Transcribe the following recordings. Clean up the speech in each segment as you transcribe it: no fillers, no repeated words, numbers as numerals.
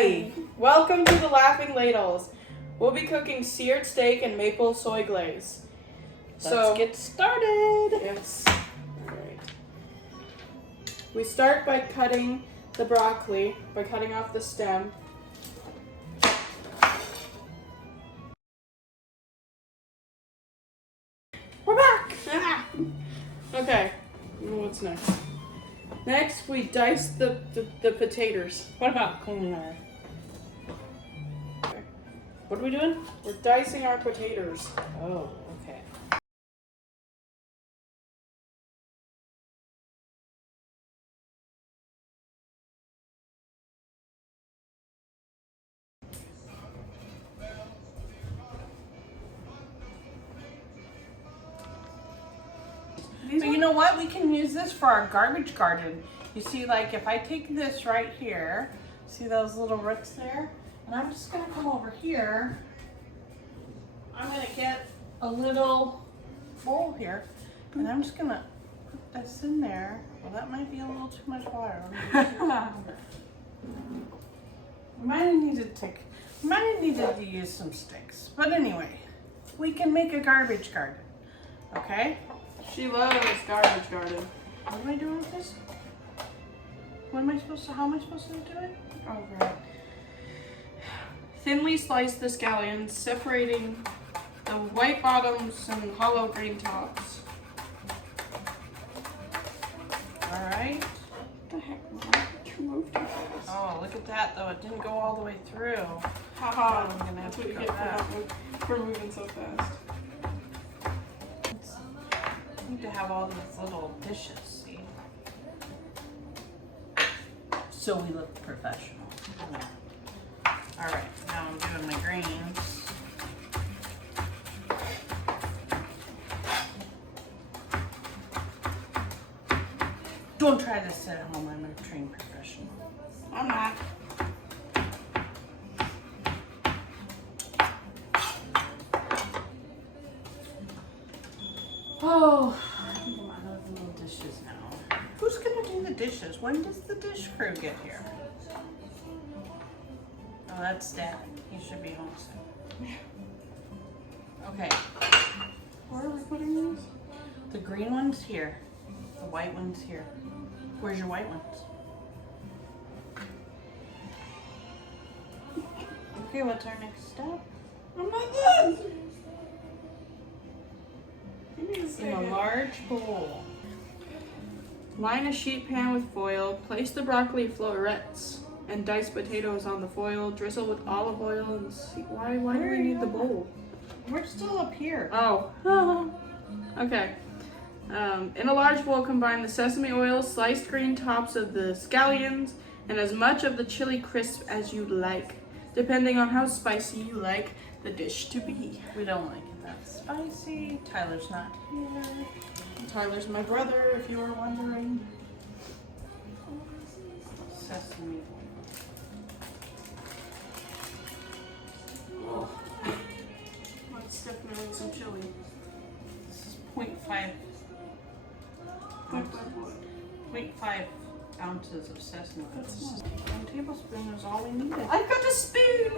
Hi, welcome to the Laughing Ladles. We'll be cooking seared steak and maple soy glaze. Let's get started. Yes. Alright. We start by cutting the broccoli, by cutting off the stem. We're back! Okay, what's next? Next, we dice the potatoes. What about cleaning our... Okay. What are we doing? We're dicing our potatoes. Oh, okay. But you know what? We can use this for our garbage garden. You see, like if I take this right here, see those little roots there? And I'm just gonna come over here. I'm gonna get a little bowl here, and I'm just gonna put this in there. Well, that might be a little too much water. We might have needed to use some sticks. But anyway, we can make a garbage garden. Okay? She loves garbage garden. What am I doing with this? What am I supposed to, how am I supposed to do it? Alright. Thinly slice the scallions, separating the white bottoms and hollow green tops. Alright. What the heck, Mom? You moved too fast. Oh, look at that though. It didn't go all the way through. Haha, I'm gonna have that's to what you cut get that. for moving so fast. I need to have all these little dishes, see? So we look professional. Alright, now I'm doing my greens. Don't try this at home, I'm a trained professional. I'm not. Oh, I need a lot of little dishes now. Who's gonna do the dishes? When does the dish crew get here? Oh, that's Dad. He should be home soon. Okay, Where are we putting these? the green one's here. The white one's here. Where's your white ones? Okay, what's our next step? I'm not done! You need to In say a it. large bowl. Line a sheet pan with foil, place the broccoli florets and diced potatoes on the foil, drizzle with olive oil and see why do Where we are need you the at? bowl? We're still up here. Oh. Okay. In a large bowl, combine the sesame oil, sliced green tops of the scallions, and as much of the chili crisp as you like, depending on how spicy you like the dish to be. We don't like it that spicy. Tyler's not here. Tyler's my brother, if you were wondering. Sesame Oh. Let's definitely some chili. This is 0.5 ounces of sesame oil. That's not. 1 tablespoon is all we needed. I've got a spoon!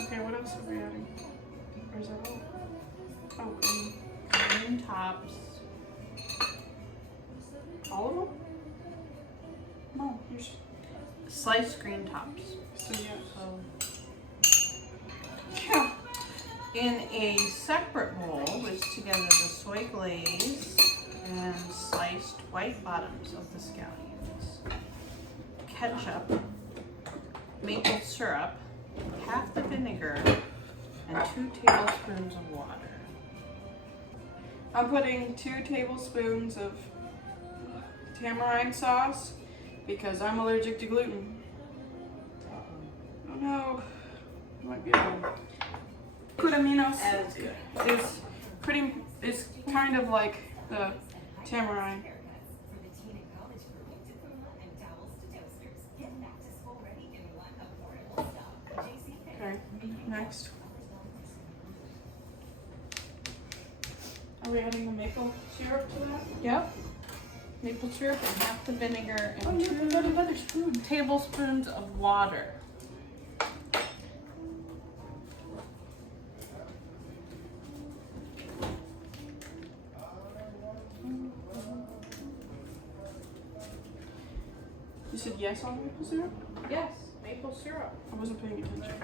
Okay, what else are we adding? Or is that all? Oh, green. Green tops. All of them? No, You're sliced green tops. so yeah. So, Yeah. in a separate bowl, whisk together the soy glaze and sliced white bottoms of the scallions, ketchup, maple syrup, half the vinegar, and 2 tablespoons of water. I'm putting 2 tablespoons of tamarind sauce because I'm allergic to gluten. Oh no. Might be wrong. Good aminos As good. is kind of like the tamarind. Okay, next. Are we adding the maple syrup to that? Yep. Maple syrup and half the vinegar Oh, and yeah, we got another spoon. 2 tablespoons of water. You said yes on maple syrup? Yes, maple syrup. I wasn't paying attention.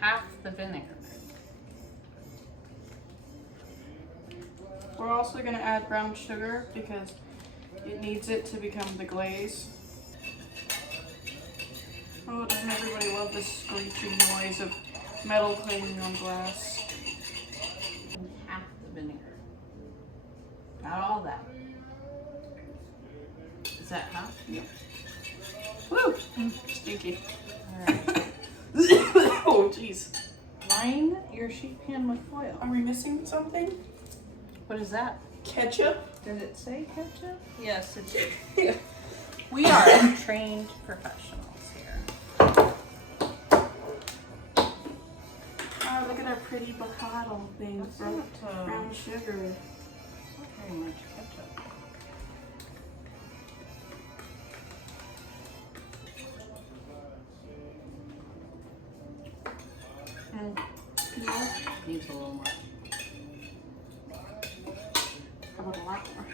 Half the vinegar. We're also going to add brown sugar because it needs it to become the glaze. Oh, doesn't everybody love this screeching noise of metal clanging on glass? And half the vinegar. Got all that. Is that half? Yep. Woo! Stinky. Alright. Oh, jeez. Line your sheet pan with foil. Are we missing something? What is that? Ketchup? Did it say ketchup? Yes, it did. Yeah. We are trained professionals here. Oh, look at our pretty bottle thing That's for not, brown sugar. not very much ketchup. No? Needs a little more. How about a lot more?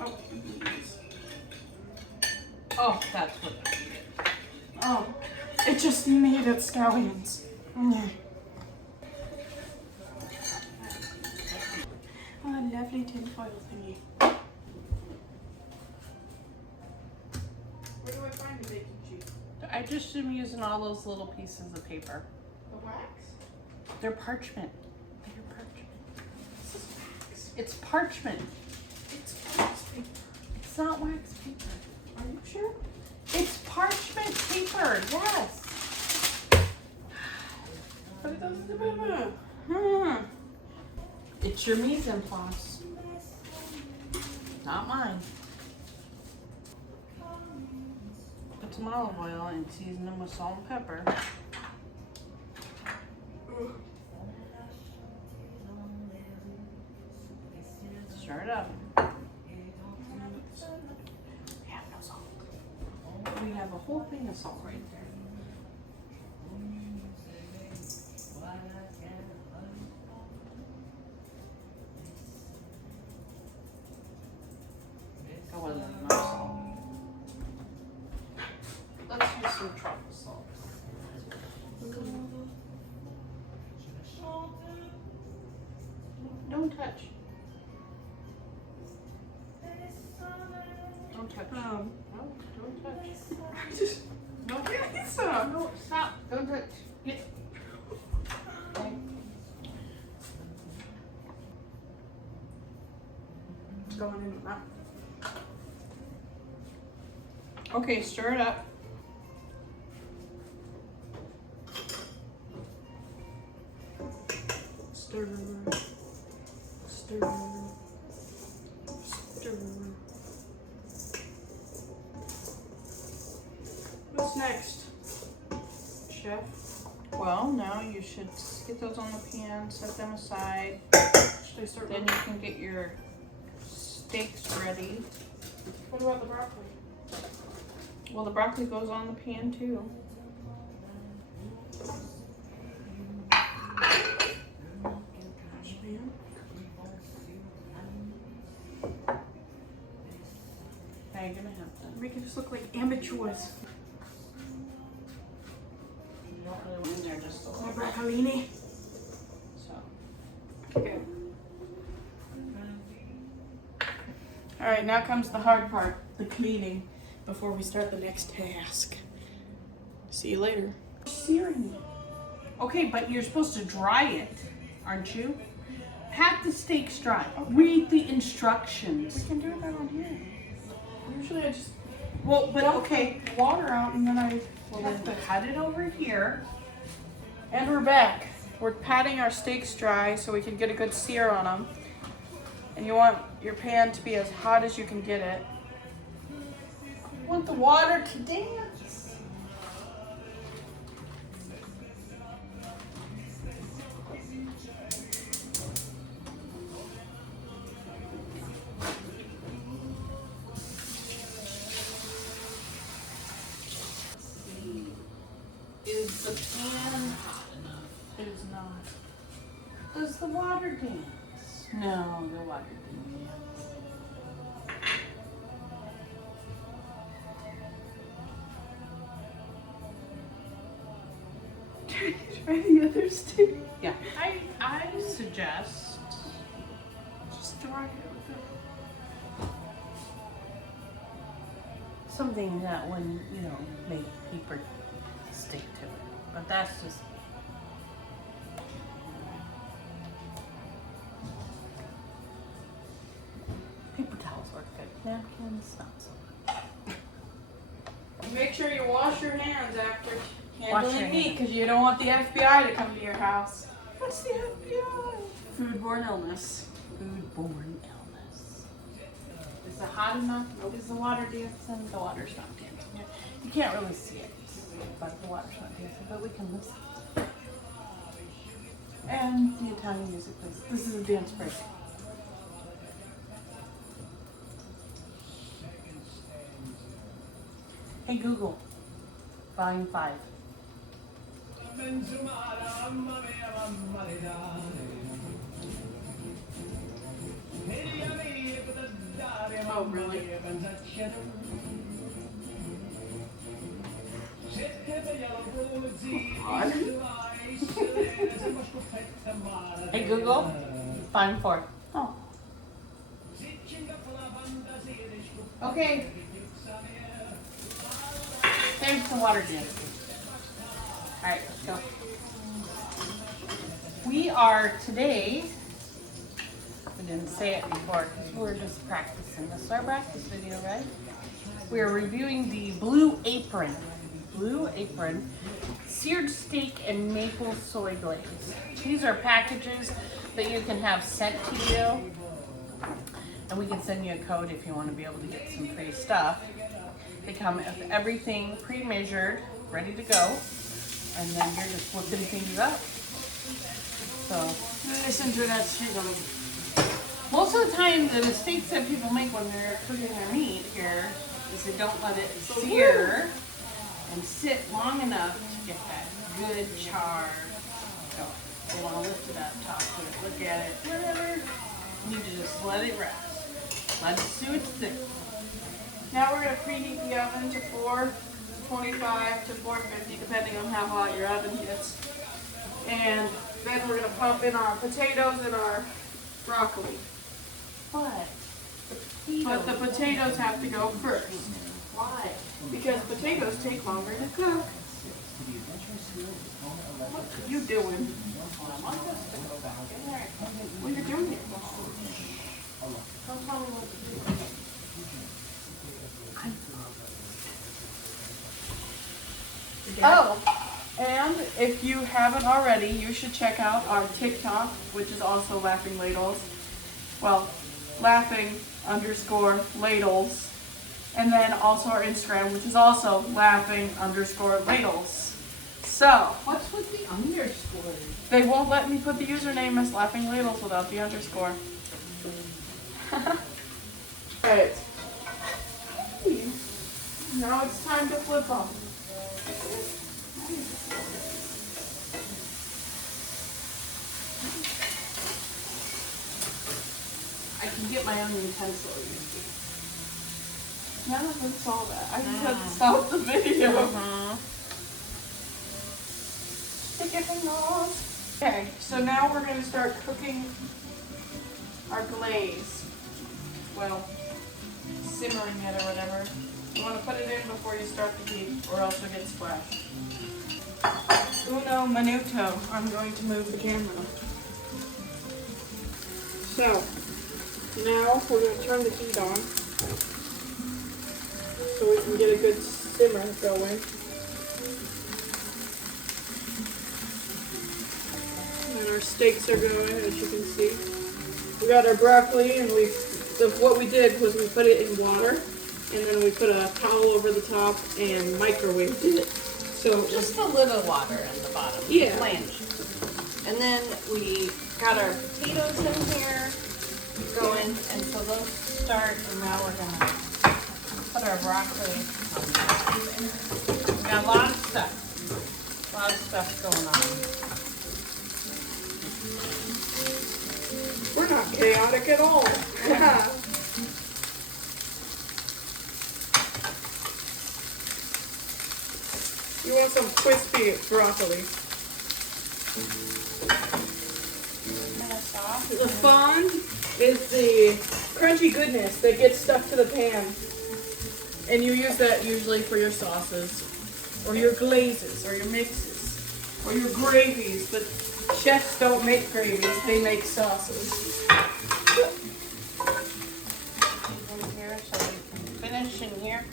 Oh, geez. Oh, that's what. Oh, it just needed scallions. Yeah. Oh, lovely tinfoil thingy. Where do I find the baking sheet? I just am using all those little pieces of paper. The wax? They're parchment. They're parchment. This is wax. It's parchment. It's wax paper. It's not wax paper. Are you sure? It's parchment paper. Yes. But it doesn't. It's your mise en place. Not mine. Put some olive oil and season them with salt and pepper. Stir it up. We have no salt. We have a whole thing of salt right there. That wasn't enough salt. Let's use some truffle salt. Don't touch. Don't touch. No, don't touch. I just. No, Get some. no, stop. Don't touch. Get. Okay. It's going in the mouth. Okay, stir it up. Stir. Stir. Stir. What's next, Chef? Well, now you should get those on the pan, set them aside. Should I start Then with? you can get your steaks ready. What about the broccoli? Well, the broccoli goes on the pan too. Gosh, man. Now you're gonna have to. Making us look like amateurs. You don't really want in there just a My little. broccolini. So. Okay. All right, now comes the hard part, the cleaning, before we start the next task. See you later. Searing it. Okay, but you're supposed to dry it, aren't you? Pat the steaks dry. Okay. Read the We instructions. can do it right on here. Usually I just Well, but dump okay. the water out and then I Have to cut it over here. And we're back. We're patting our steaks dry so we can get a good sear on them. And you want your pan to be as hot as you can get it. You want the water to dance. There's not. Does the water dance? No, the water didn't dance. Try the others too. Yeah, I suggest Just dry it with something that when, you know, make paper stick to it. But that's just paper towels work good. Napkins, not so much. it. Make sure you wash your hands after Wash your handling meat hands. because you don't want the FBI to come to your house. What's the FBI? Foodborne illness. Foodborne illness. Is it hot enough? Is the water dancing? The water's not dancing yet. You can't really see it, but the water's not dancing, but we can listen. And the Italian music plays. This is a dance break. Hey Google, Volume 5. Oh, really? Hey Google, Volume 4. Oh. Okay. There's the water dancing. Alright, let's go. We are today, we didn't say it before because we were just practicing. This is our practice video, right? We are reviewing the Blue Apron. Blue Apron seared steak and maple soy glaze. These are packages that you can have sent to you. And we can send you a code if you want to be able to get some free stuff. They come with everything pre-measured, ready to go. And then you're just whipping things up. So, Listen to that street on. most of the time, the mistakes that people make when they're cooking their meat here is they don't let it sear and sit long enough to get that good char going. They want to lift it up, talk to it, look at it, whatever. You need to just let it rest. Let it do its thing. Now we're going to preheat the oven to 425 to 450, depending on how hot your oven gets. And then we're going to pop in our potatoes and our broccoli. But But the potatoes have to go first. why? Because potatoes take longer to cook. What are you doing? I want this to go back in there. What are you doing it? Don't tell me what to do. Oh, and if you haven't already, you should check out our TikTok, which is also Laughing Ladles. Well, laughing_ladles. And then also our Instagram, which is also laughing_ladles. So, What's with the underscore? they won't let me put the username as Laughing Ladles without the underscore. Alright. Now it's time to flip them. I can get my own utensil. None of them saw that. I just had to stop the video. Okay, so now we're going to start cooking our glaze. Well, simmering it or whatever. You want to put it in before you start the heat, or else it'll get splashed. Uno minuto. I'm going to move the camera. So, now we're going to turn the heat on so we can get a good simmer going. And our steaks are going, as you can see. We got our broccoli, and what we did was we put it in water, and then we put a towel over the top and microwaved it. So Just a little water in the bottom. Yeah. Flange. And then we got our potatoes in here going, and so those start, and now we're gonna put our broccoli on there. We got a lot of stuff going on. chaotic at all. You want some crispy broccoli. The fond is the crunchy goodness that gets stuck to the pan. And you use that usually for your sauces, or your glazes, or your mixes, or your gravies. But chefs don't make gravies, they make sauces. In here so we can finish in here.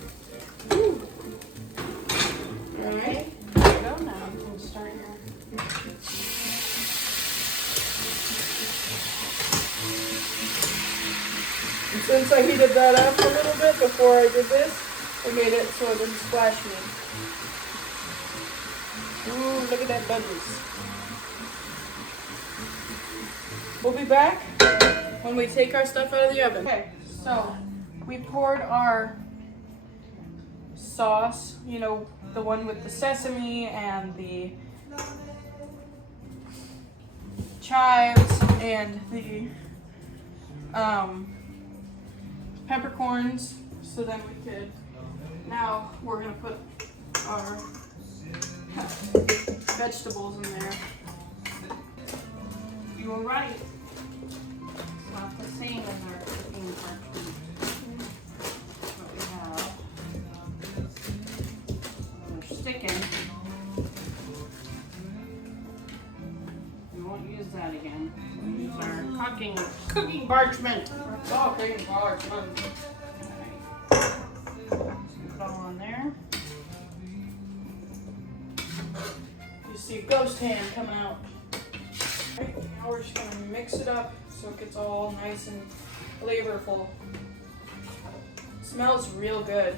Alright. There you go. Now you can start your. And since I heated that up a little bit before I did this, I made it so it didn't splash me. Ooh, look at that bubbles. We'll be back when we take our stuff out of the oven. Okay, so we poured our sauce, you know, the one with the sesame and the chives and the peppercorns, so then we could, now we're gonna put our vegetables in there. You were right. It's not the same as our cooking parchment. What we have. They're sticking. We won't use that again. We'll use our cooking parchment. Cooking parchment. Put it all on there. You see ghost hand coming out. Right, now we're just gonna mix it up so it gets all nice and flavorful. It smells real good.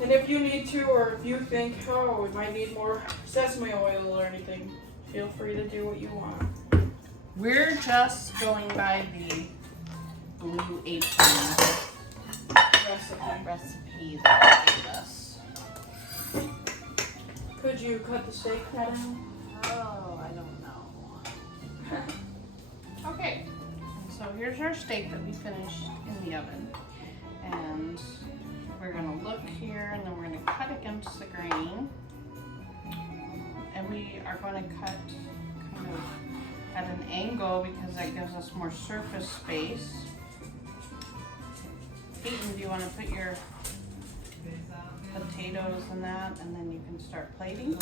And if you need to, or if you think, oh, we might need more sesame oil or anything, feel free to do what you want. We're just going by the Blue Apron recipe that they gave us. Could you cut the steak down? Oh, I don't know. Okay, so here's our steak that we finished in the oven. And we're gonna look here and then we're gonna cut against the grain. And we are gonna cut kind of at an angle because that gives us more surface space. Peyton, do you wanna put your potatoes in that and then you can start plating?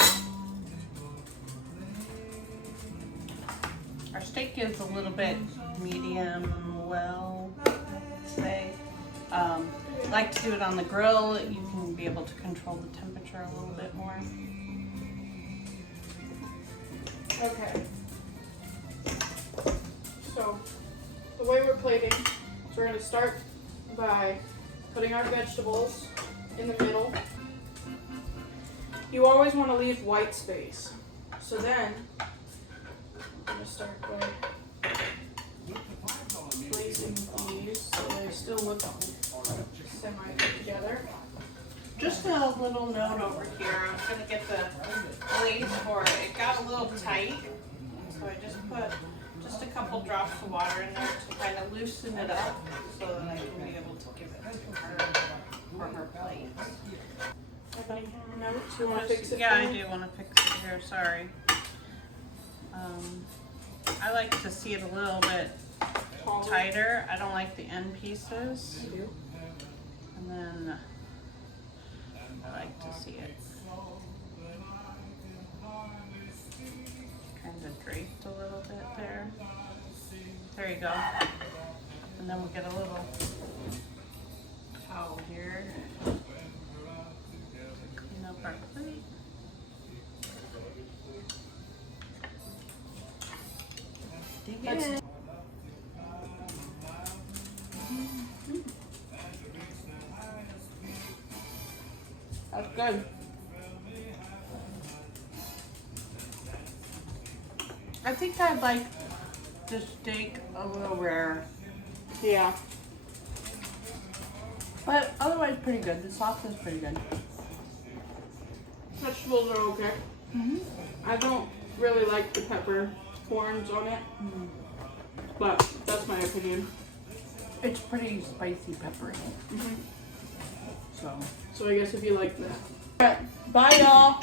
Our steak is a little bit medium well, let's say. Like to do it on the grill, you can be able to control the temperature a little bit more. Okay. So, the way we're plating is we're going to start by putting our vegetables in the middle. You always want to leave white space. So then, I'm going to start by placing these so they still look semi-put together. Just a little note over here. I was going to get the glaze for it. It got a little tight, so I just put just a couple drops of water in there to kind of loosen it up so that I can be able to give it to her for her plates. Anybody have notes? You want to fix it? Yeah, for I me? do want to fix it here. Sorry. I like to see it a little bit tighter. I don't like the end pieces. I do. And then I like to see it kind of draped a little bit there. There you go. And then we'll get a little towel here. Clean up our plate. Dig in. That's good. I think I'd like the steak a little rare, Yeah. but otherwise pretty good. The sauce is pretty good. Vegetables are okay. I don't really like the peppercorns on it. But that's my opinion. It's pretty spicy peppery. Mm-hmm. So I guess if you like that. Alright, bye y'all.